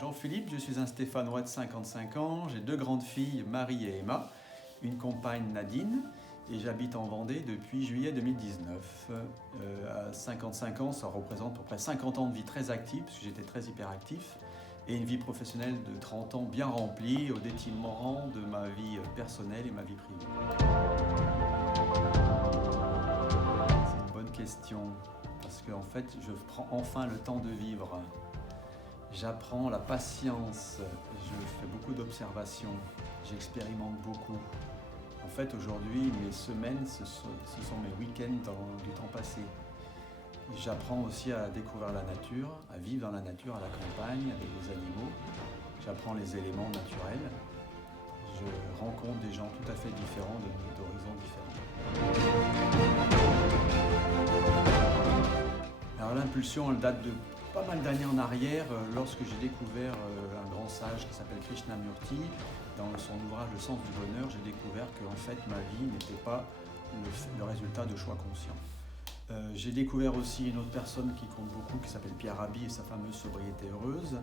Jean-Philippe, je suis un Stéphanois de 55 ans, j'ai deux grandes filles, Marie et Emma, une compagne Nadine, et j'habite en Vendée depuis juillet 2019. À 55 ans, ça représente à peu près 50 ans de vie très active, parce que j'étais très hyperactif, et une vie professionnelle de 30 ans bien remplie, au détriment de ma vie personnelle et ma vie privée. C'est une bonne question, parce qu'en fait, je prends enfin le temps de vivre. J'apprends la patience, je fais beaucoup d'observations, j'expérimente beaucoup. En fait, aujourd'hui, mes semaines, ce sont mes week-ends du temps passé. J'apprends aussi à découvrir la nature, à vivre dans la nature, à la campagne, avec les animaux. J'apprends les éléments naturels. Je rencontre des gens tout à fait différents, d'horizons différents. Alors l'impulsion, elle date de pas mal d'années en arrière, lorsque j'ai découvert un grand sage qui s'appelle Krishnamurti. Dans son ouvrage Le sens du bonheur, j'ai découvert que en fait, ma vie n'était pas le résultat de choix conscients. J'ai découvert aussi une autre personne qui compte beaucoup, qui s'appelle Pierre Rabhi et sa fameuse sobriété heureuse.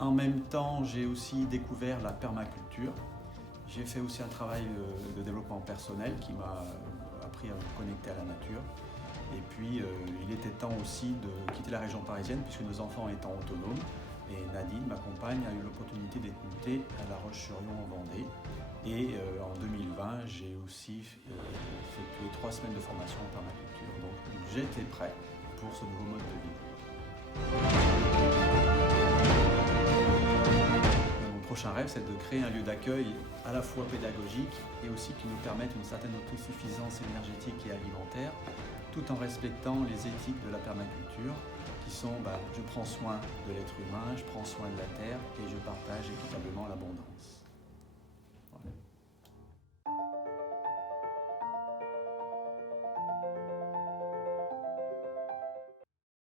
En même temps, j'ai aussi découvert la permaculture. J'ai fait aussi un travail de développement personnel qui m'a appris à me connecter à la nature. Et puis, il était temps aussi de quitter la région parisienne, puisque nos enfants étant autonomes. Et Nadine, ma compagne, a eu l'opportunité d'être mutée à La Roche-sur-Yon en Vendée. Et en 2020, j'ai aussi effectué 3 semaines de formation en permaculture. Donc j'étais prêt pour ce nouveau mode de vie. Mon prochain rêve, c'est de créer un lieu d'accueil à la fois pédagogique et aussi qui nous permette une certaine autosuffisance énergétique et alimentaire, tout en respectant les éthiques de la permaculture, qui sont je prends soin de l'être humain, je prends soin de la terre et je partage équitablement l'abondance.